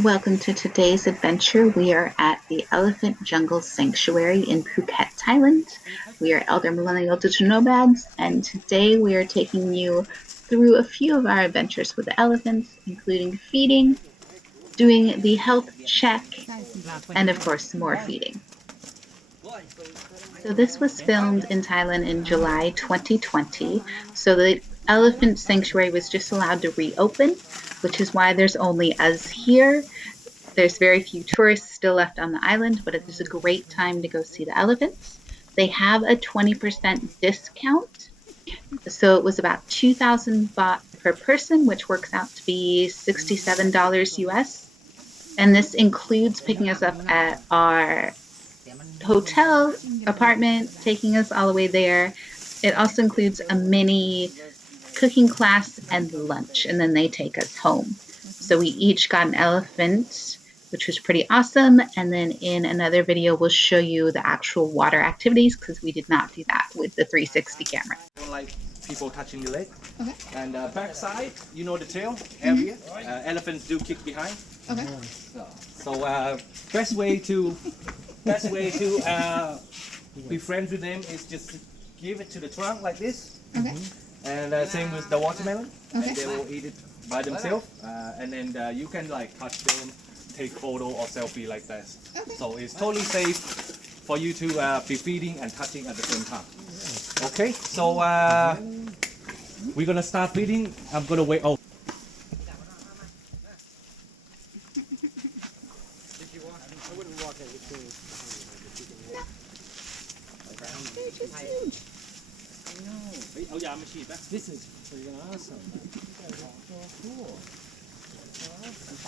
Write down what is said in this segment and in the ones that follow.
Welcome to today's adventure. We are at the Elephant Jungle Sanctuary in Phuket, Thailand. We are elder millennial digital nomads, and today we are taking you through a few of our adventures with the elephants, including feeding, doing the health check, and of course, more feeding. So this was filmed in Thailand in July 2020. So the elephant sanctuary was just allowed to reopen, which is why there's only us here. There's very few tourists still left on the island, but it is a great time to go see the elephants. They have a 20% discount. So it was about 2,000 baht per person, which works out to be $67 US. And this includes picking us up at our hotel apartment, taking us all the way there. It also includes a mini cooking class and lunch, and then they take us home. So we each got an elephant, which was pretty awesome. And then in another video, we'll show you the actual water activities because we did not do that with the 360 camera. Like people touching the leg. Okay. And back side, you know the tail area. Elephants do kick behind. Okay. So best way to be friends with them is just give it to the trunk like this. Okay. And same with the watermelon. Okay. And they will eat it by themselves. And then you can like touch them, take photo or selfie like that. Okay. So it's totally safe for you to be feeding and touching at the same time. Okay, so we're gonna start feeding. I'm gonna wait. Oh. This is freaking awesome. So cool.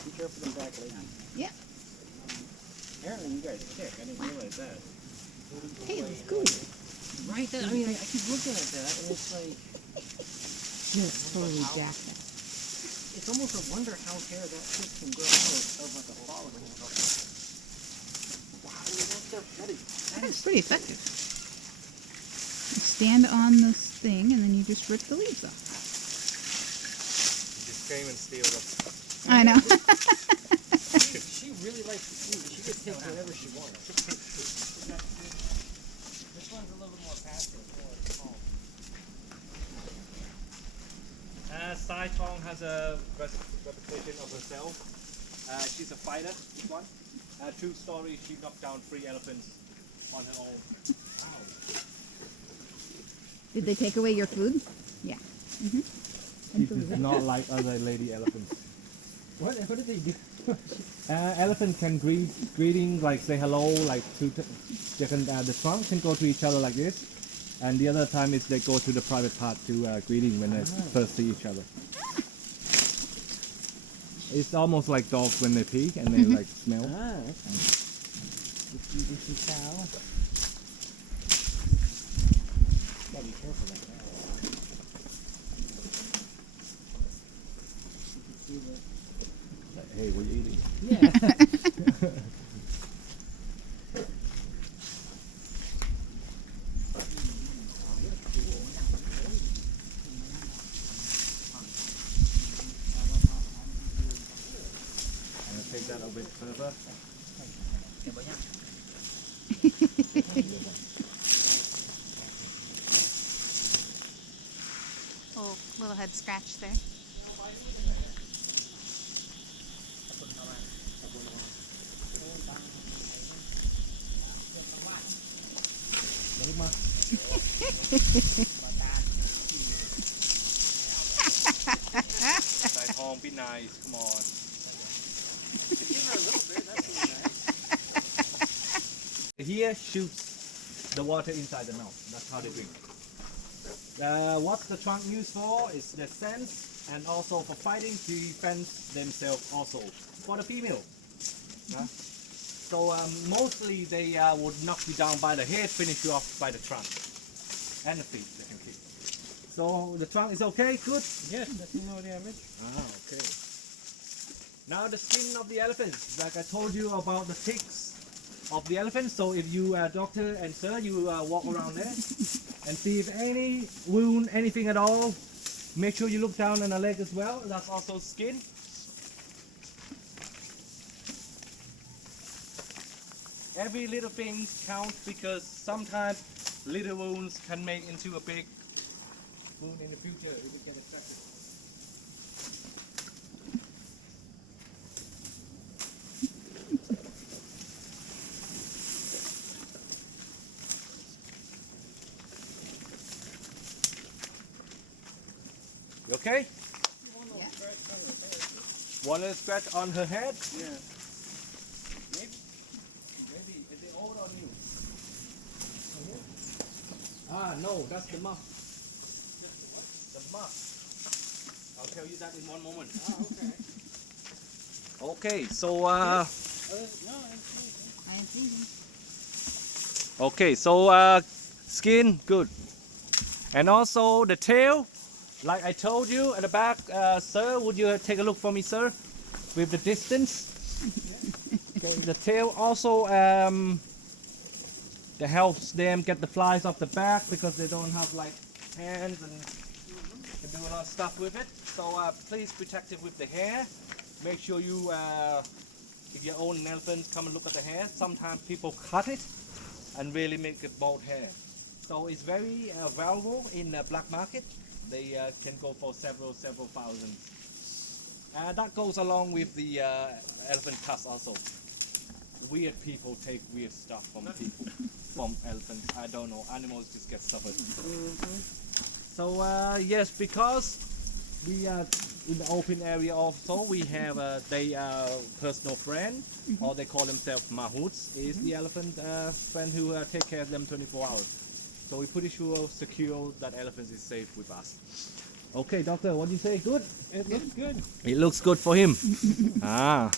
Be careful of the back leg. Yeah. Apparently you guys kick. I didn't realize that. Hey, it's cool. Right? I mean, I keep looking at that and it's like... You're totally jacked up. It's almost a wonder how hair that thick can grow out of like a follicle. Wow, That's pretty effective. You stand on this thing and then you just rip the leaves off. You just came and steal them. I know. She really likes to eat. She could take whatever she wants. This one's a little more passive. Sai Tong has a reputation of herself. She's a fighter, this one. True story, she knocked down 3 elephants on her own. Wow. Did they take away your food? Yeah. She's not like other lady elephants. What did they do? Elephant can greeting, like say hello, like to they can the trunk can go to each other like this, and the other time is they go to the private part to greeting when they first see each other. It's almost like dogs when they pee and they like smell. Ah, okay. This is cow. Gotta be careful like that. Hey, what are you eating? Yeah. Take that a bit further. Oh, little head scratch there. Sai Tong, be nice, come on. Give her a little bit, that's really nice. Here shoots the water inside the mouth. That's how they drink. What the trunk used for is the sense and also for fighting to defend themselves also. For the female. So mostly they would knock you down by the head, finish you off by the trunk. And the feet they can keep. So the trunk is okay, good? Yes, that's no damage. Okay. Now the skin of the elephant. Like I told you about the ticks of the elephant. So if you doctor and sir, you walk around there and see if any wound, anything at all. Make sure you look down on the leg as well. That's also skin. every little thing counts because sometimes little wounds can make into a big wound in the future if it get infected. You okay? Yeah. Want a scratch on her head? Yeah. Maybe. Is it old on you? Ah, no, that's the muff. The muff. I'll tell you that in one moment. Ah, okay. Okay, so No, I am thinking. okay, so skin good, and also the tail, like I told you at the back. Sir, would you take a look for me, sir, with the distance? Okay, the tail also that helps them get the flies off the back because they don't have like hands and can do a lot of stuff with it. So please protect it with the hair. Make sure you, if you own an elephant, come and look at the hair. Sometimes people cut it and really make it bald hair. So it's very valuable in the black market. They can go for several thousands. That goes along with the elephant tusk also. Weird people take weird stuff from people, from elephants. I don't know. Animals just get suffered. So yes, because we are in the open area also, we have they personal friend, or they call themselves mahouts, is the elephant friend who take care of them 24 hours. So we're pretty sure, secure that elephant is safe with us. Okay, doctor, what do you say? Good? it looks good. It looks good for him. Ah.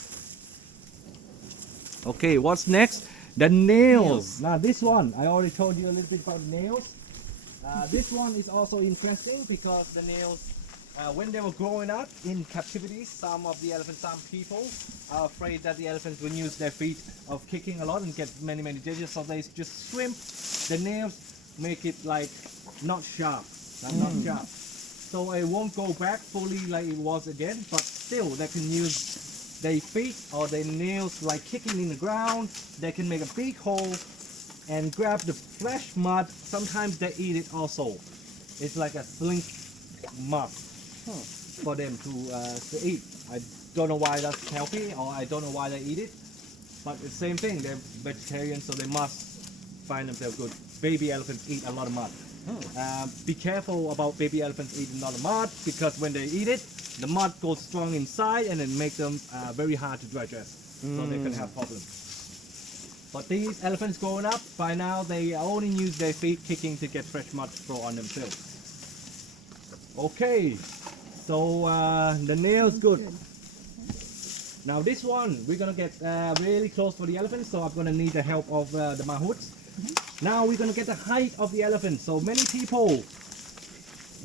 Okay, what's next? The nails. Now this one, I already told you a little bit about nails. This one is also interesting because the nails, when they were growing up in captivity, some of the elephants, some people are afraid that the elephants will use their feet of kicking a lot and get many digits, so they just swim the nails, make it like not sharp, not sharp. So it won't go back fully like it was again, but still they can use their feet or their nails like kicking in the ground. They can make a big hole and grab the fresh mud. Sometimes they eat it also. It's like a slink mud for them to eat. I don't know why that's healthy, or I don't know why they eat it, but the same thing, they're vegetarian, so they must find themselves good. Baby elephants eat a lot of mud. Be careful about baby elephants eating a lot of mud, because when they eat it, the mud goes strong inside and it makes them very hard to digest, so they can have problems. But these elephants growing up, by now they only use their feet kicking to get fresh mud to throw on themselves. Okay, so the nail's good. Now this one, we're gonna get really close for the elephant, so I'm gonna need the help of the mahouts. Now we're gonna get the height of the elephant. So many people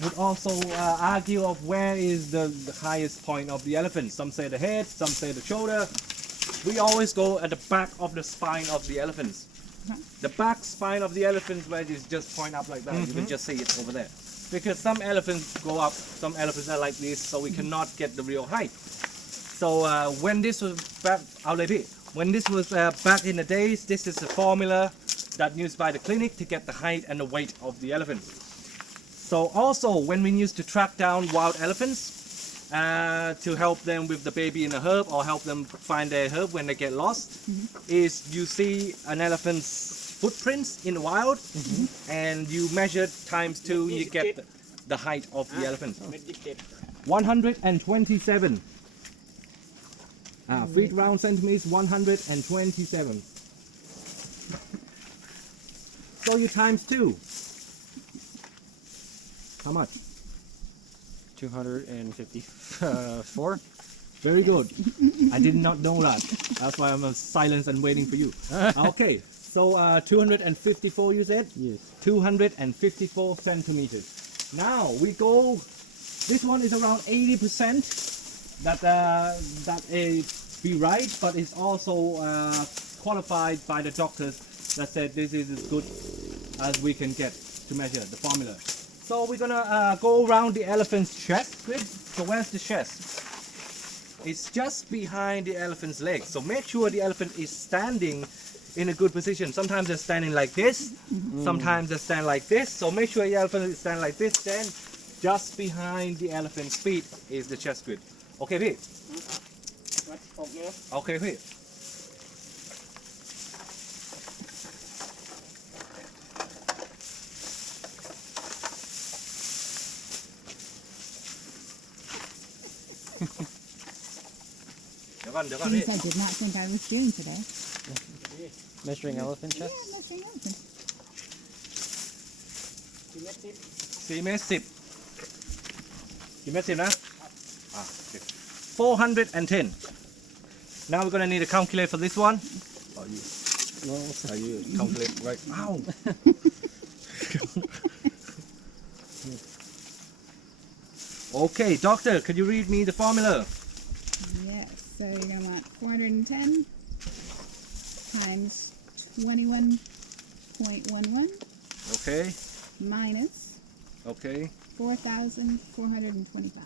would also argue of where is the highest point of the elephant. Some say the head, some say the shoulder. We always go at the back of the spine of the elephants. The back spine of the elephant, where it just point up like that. You can just see it over there. Because some elephants go up, some elephants are like this, so we cannot get the real height. So when this was back, when this was back in the days, this is the formula that used by the clinic to get the height and the weight of the elephant. So also when we used to track down wild elephants to help them with the baby in a herd, or help them find their herd when they get lost, is you see an elephant's footprints in the wild, and you measure ×2, you get the height of the elephant. 127 feet round centimeters, 127. So you ×2. How much? 254. Very good. I did not know that. That's why I'm silent and waiting for you. Okay, so 254 you said? Yes. 254 centimeters. Now we go, this one is around 80% that be right, but it's also qualified by the doctors that said this is as good as we can get to measure the formula. So we're gonna go around the elephant's chest. So where's the chest? It's just behind the elephant's legs. So make sure the elephant is standing in a good position. Sometimes they're standing like this, sometimes they stand like this. So make sure your elephant is standing like this. Then just behind the elephant's feet is the chest grid. Okay, พี่ วัดอกเนี้ย โอเคพี่ เดี๋ยวก่อนพี่ Please, I did not think I was doing today. measuring elephant chest Yeah, measuring elephant. 4 เมตร 10กี่เมตร 10 นะ410. Now we're gonna need a calculator for this one. Are you calculate right? Ow. Okay, doctor, could you read me the formula? Yes, so you're going to want 410 times 21.11 Okay, minus okay. 4,425.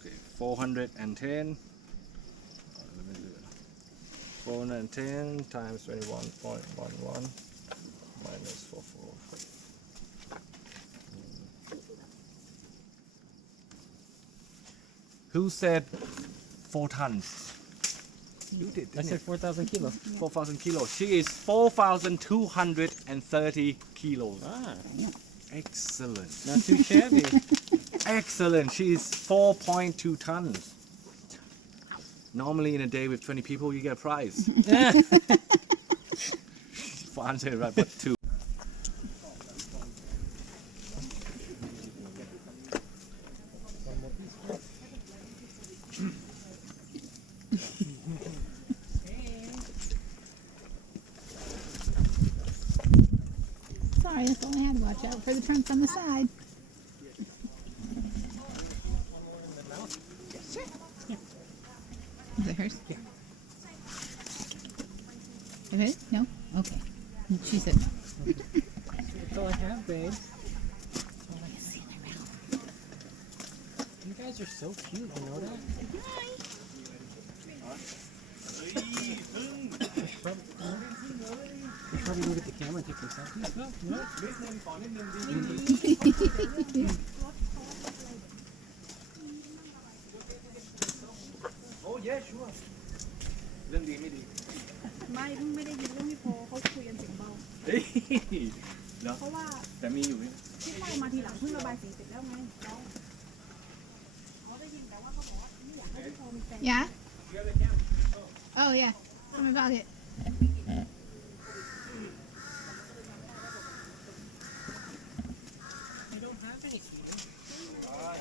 Okay, 410. 410 times 21.11 minus 44. Who said 4 tons? You did, I didn't said you? 4,000 kilos 4,000 kilos. She is 4,230 kilos. Excellent. not too shabby Excellent. She is 4.2 tons. Normally in a day with 20 people, you get a prize. For answering right, but 2. Sorry, that's all I had to watch out for the trunk on the side. Sure. Is it hers? Yeah. Is it? No? Okay. She said no. that's all I have babe you guys are so cute you know that We'll probably look at the camera and take some selfies. No, no. Oh yeah, sure. เรื่องดีไม่ดี ไม่เพิ่งไม่ได้ยินเรื่องพี่โพเขาคุยกันเสียงเบา เฮ้ยแล้ว เพราะว่า แต่มีอยู่นี่ ที่เข้ามาทีหลังเพิ่งระบายสีเสร็จแล้วไงแล้วเขาได้ยินแต่ว่าเขาบอกว่าไม่อยากให้พี่โพมีแฟน Yeah? Oh, yeah. In my pocket. I don't have any keys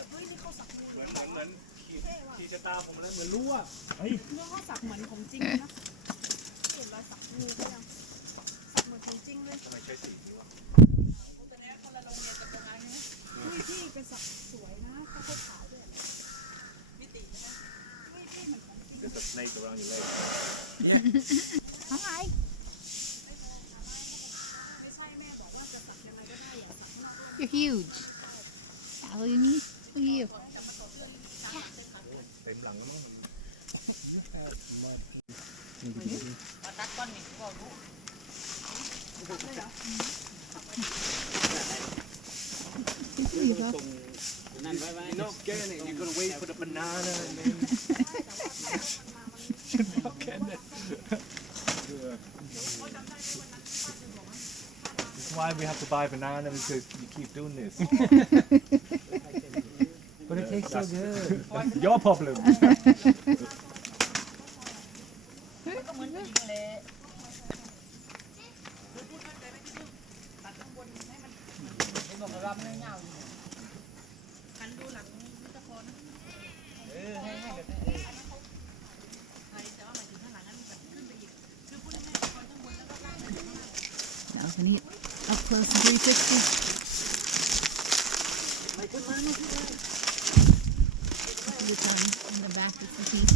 เฮ้ยนี่เขาสักมือ เหมือนขี่ชะตาผมแล้วเหมือนรู้ว่า เนื้อเขาสักเหมือนของจริงเลยนะเห็นรอยสักมือเขายังสักเหมือนของจริงเลย ทำไมใช้สีนี้วะ เฮ้ยพี่เป็นสักสวยนะเขาขาวด้วยมิตินะเฮ้ยพี่เหมือนของจริง There's a snake around your leg. Hi. ไม่ใช่แม่บอกว่าจะสักยังไงก็ได้อย่าสักมาก You're huge. Yeah, look at me. Look at you. เต็มหลังแล้วมั้ง Good for you, though. You're not getting it. You're gonna wait for the banana and then. You're not getting it. That's why we have to buy banana because you keep doing this. but it tastes so good That's your problem. หันดูหลังนิตพรแต่ว่าหมายถึงข้างหลังนั้นแบบขึ้นไปอีกคือพูดง่ายๆคอยข้างบนแล้วก็ล่างไปข้างล่าง That was a neat up close and 360. This one in the back is the piece.